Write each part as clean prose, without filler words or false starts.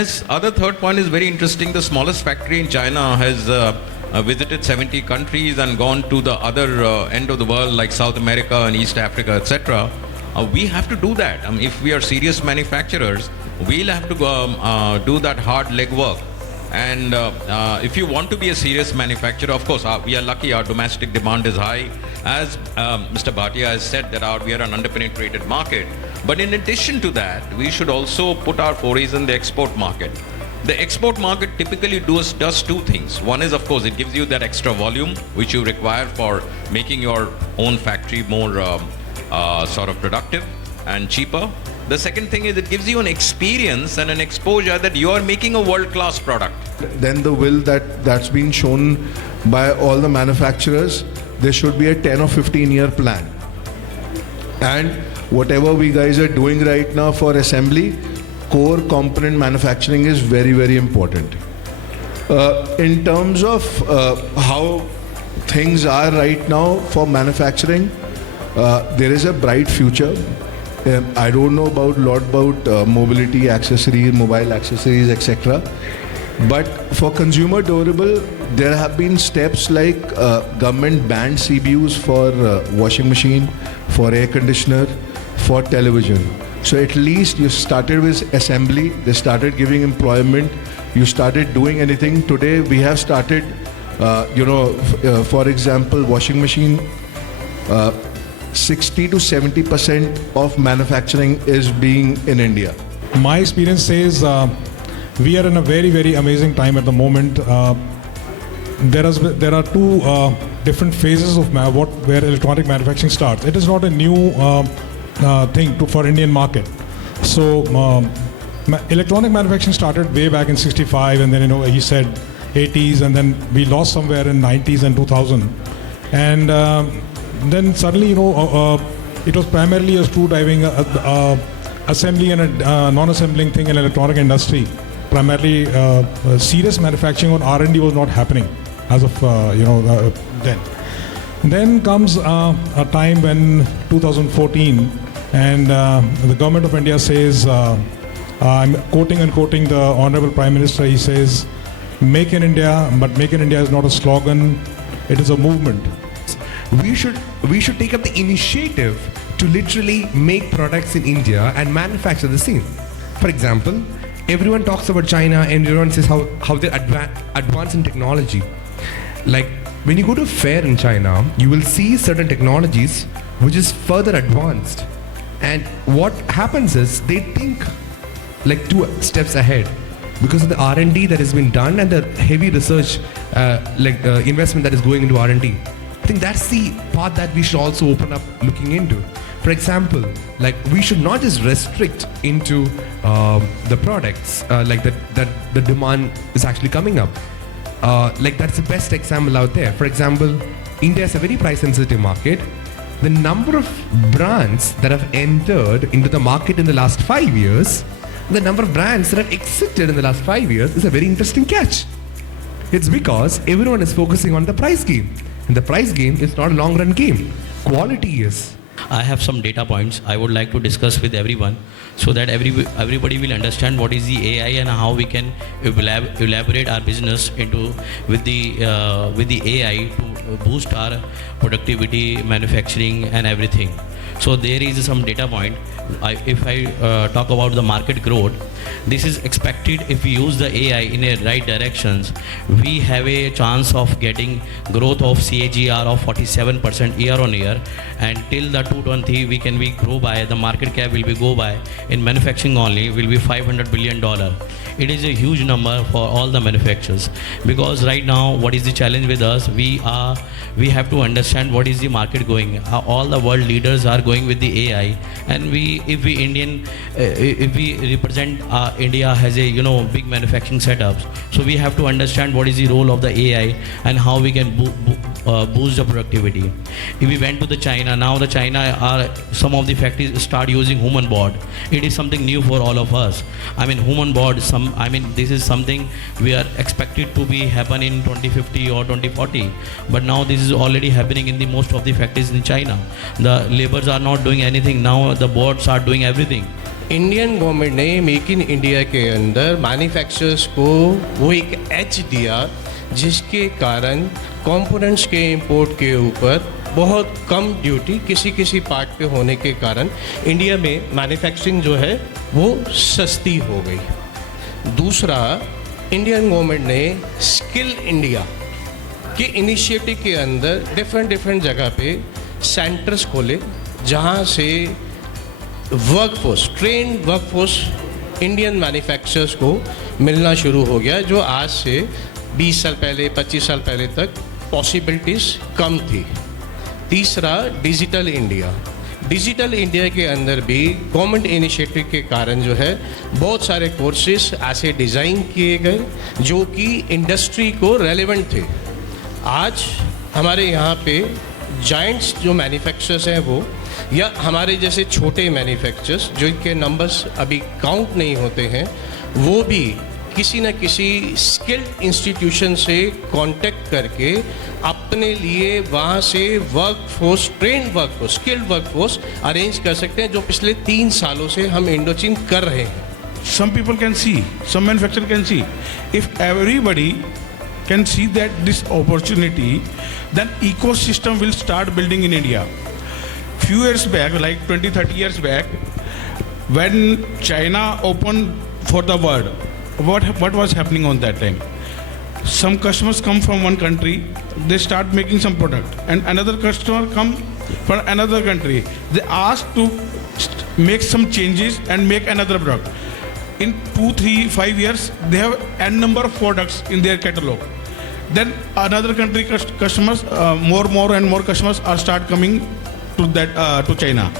his other third point is very interesting. The smallest factory in China has visited 70 countries and gone to the other end of the world like South America and East Africa, etc. We have to do that. If we are serious manufacturers, we'll have to do that hard legwork. And if you want to be a serious manufacturer, of course, we are lucky our domestic demand is high. As Mr. Bhatia has said, that we are an underpenetrated market. But in addition to that, we should also put our forays in the export market. The export market typically does two things. One is, of course, it gives you that extra volume which you require for making your own factory more sort of productive and cheaper. The second thing is it gives you an experience and an exposure that you are making a world-class product. Then the will that's been shown by all the manufacturers, there should be a 10 or 15 year plan. And whatever we guys are doing right now for assembly, core component manufacturing is very, very important. In terms of how things are right now for manufacturing, there is a bright future. I don't know about mobility accessories, mobile accessories, etc. But for consumer durable, there have been steps like government banned CBUs for washing machine, for air conditioner, for television. So at least you started with assembly, they started giving employment, you started doing anything. Today we have started, for example, washing machine, 60 to 70% of manufacturing is being in India. My experience says we are in a very, very amazing time at the moment. There are two different phases of where electronic manufacturing starts. It is not a new thing for Indian market. So electronic manufacturing started way back in 65, and then he said 80s, and then we lost somewhere in 90s and 2000, and then suddenly it was primarily a screwdriving, assembly and a non-assembling thing in electronic industry. Primarily serious manufacturing or R&D was not happening as of then. Then comes a time when 2014, and the government of India says, I'm quoting the Honorable Prime Minister, he says, "Make in India," but Make in India is not a slogan, it is a movement. We should take up the initiative to literally make products in India and manufacture the same. For example, everyone talks about China and everyone says how they're advanced in technology. Like when you go to a fair in China, you will see certain technologies which is further advanced. And what happens is they think like 2 steps ahead because of the R&D that has been done and the heavy research investment that is going into R&D. I think that's the path that we should also open up looking into. For example, like we should not just restrict into the products that the demand is actually coming up. That's the best example out there. For example, India is a very price sensitive market. The number of brands that have entered into the market in the last 5 years, the number of brands that have exited in the last 5 years is a very interesting catch. It's because everyone is focusing on the price game. And the price game is not a long run game. Quality is. I have some data points I would like to discuss with everyone so that everybody will understand what is the AI and how we can elaborate our business with the AI to boost our productivity, manufacturing and everything. So there is some data point. If I talk about the market growth, this is expected if we use the AI in a right directions, we have a chance of getting growth of CAGR of 47% year on year, and till the 2020 we grow by, the market cap will be go by in manufacturing only will be $500 billion. It is a huge number for all the manufacturers, because right now what is the challenge with us, we have to understand what is the market going. All the world leaders are going with the AI, and if we represent India has a big manufacturing setups, so we have to understand what is the role of the AI and how we can boost the productivity. If we went to the China, now the China are some of the factories start using human board. It is something new for all of us. I mean human board, this is something we are expected to be happen in 2050 or 2040, but now this is already happening in the most of the factories in China. The laborers are not doing anything, now the boards are doing everything. Indian government ने make in India के अंदर manufacturers को वो एक as दिया जिसके कारण components के इंपोर्ट के ऊपर बहुत कम ड्यूटी किसी किसी पार्ट पे होने के कारण इंडिया में मैन्युफैक्चरिंग जो है वो सस्ती हो गई। दूसरा, इंडियन गवर्नमेंट ने स्किल इंडिया के इनिशिएटिव के अंदर डिफरेंट जगह पे सेंटर्स खोले जहाँ से workforce, trend workforce Indian manufacturers को मिलना शुरू हो गया, जो आज से 20 साल पहले 25 साल पहले तक पॉसिबिलिटीज़ कम थी। तीसरा, डिजिटल इंडिया। डिजिटल इंडिया के अंदर भी गवर्नमेंट इनिशिएटिव के कारण जो है बहुत सारे कोर्सेज ऐसे डिज़ाइन किए गए जो कि इंडस्ट्री को रेलेवेंट थे। आज हमारे यहाँ पे जायंट्स जो मैन्युफैक्चरर्स हैं वो, या हमारे जैसे छोटे मैन्युफैक्चरर्स जो इनके नंबर्स अभी काउंट नहीं होते हैं, वो भी किसी न किसी स्किल्ड इंस्टीट्यूशन से कांटेक्ट करके अपने लिए वहाँ से workforce, trend workforce, skilled workforce arrange कर सकते हैं, जो पिछले 3 सालों से हम इंडोचीन कर रहे हैं। Some people can see, some manufacturer can see. If everybody can see that this opportunity, then ecosystem will start building in India. Few years back, like 20-30 years back, when China opened for the world, what was happening on that time? Some customers come from one country, they start making some product, and another customer come from another country. They ask to make some changes and make another product. In 2, 3, 5 years, they have n number of products in their catalog. Then another country customers, more and more customers are start coming to that to China,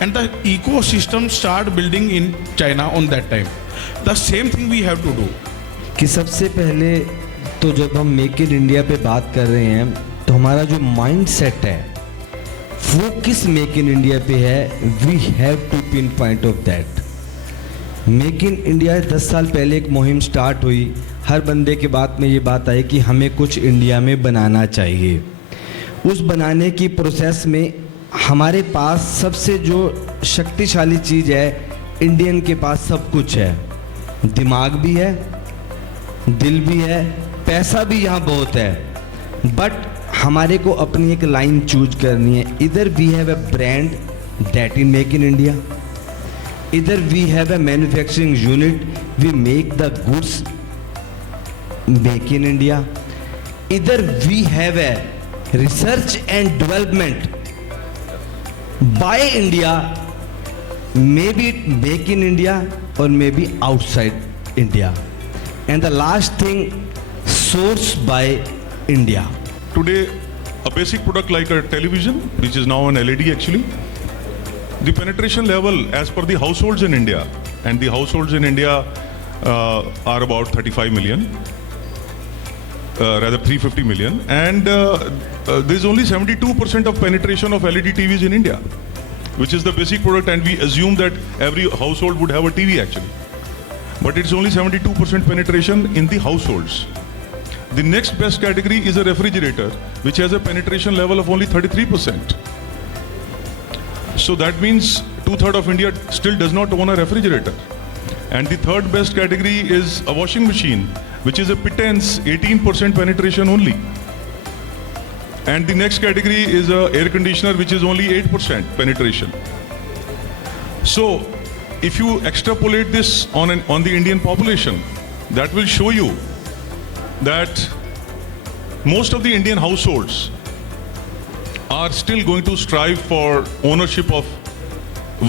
and the ecosystem start building in China on that time. The same thing we have to do. कि सबसे पहले तो जब हम make in India पे बात कर रहे हैं तो हमारा जो माइंड सेट है वो किस मेक इन इंडिया पे है, we have to pinpoint of that. Make in India 10 साल पहले एक मुहिम स्टार्ट हुई, हर बंदे के बात में ये बात आई कि हमें कुछ इंडिया में बनाना चाहिए। उस बनाने की प्रोसेस में हमारे पास सबसे जो शक्तिशाली चीज़ है, इंडियन के पास सब कुछ है, दिमाग भी है, दिल भी है, पैसा भी यहाँ बहुत है, बट हमारे को अपनी एक लाइन चूज करनी है। इधर we have a brand that in make in India, इधर we have a manufacturing unit, we make the goods make in India, इधर we have a research and development by India, may be make in India or maybe outside India, and the last thing, sourced by India. Today, a basic product like a television, which is now an LED actually, the penetration level as per the households in India, and the households in India are about 35 million, rather 350 million, and there's only 72% of penetration of LED TVs in India, which is the basic product, and we assume that every household would have a TV actually. But it's only 72% penetration in the households. The next best category is a refrigerator, which has a penetration level of only 33%. So that means 2/3 of India still does not own a refrigerator. And the third best category is a washing machine, which is a pittance 18% penetration only. And the next category is a air conditioner, which is only 8% penetration. So if you extrapolate this on the Indian population, that will show you that most of the Indian households are still going to strive for ownership of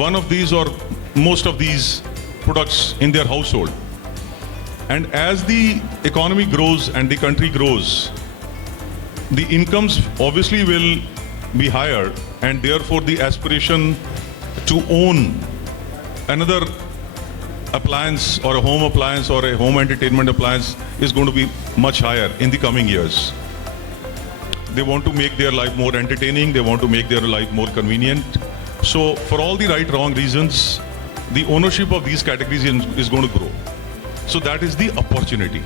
one of these or most of these products in their household. And as the economy grows and the country grows, the incomes obviously will be higher, and therefore the aspiration to own another appliance or a home appliance or a home entertainment appliance is going to be much higher in the coming years. They want to make their life more entertaining, they want to make their life more convenient. So for all the right, wrong reasons, the ownership of these categories is going to grow. So that is the opportunity.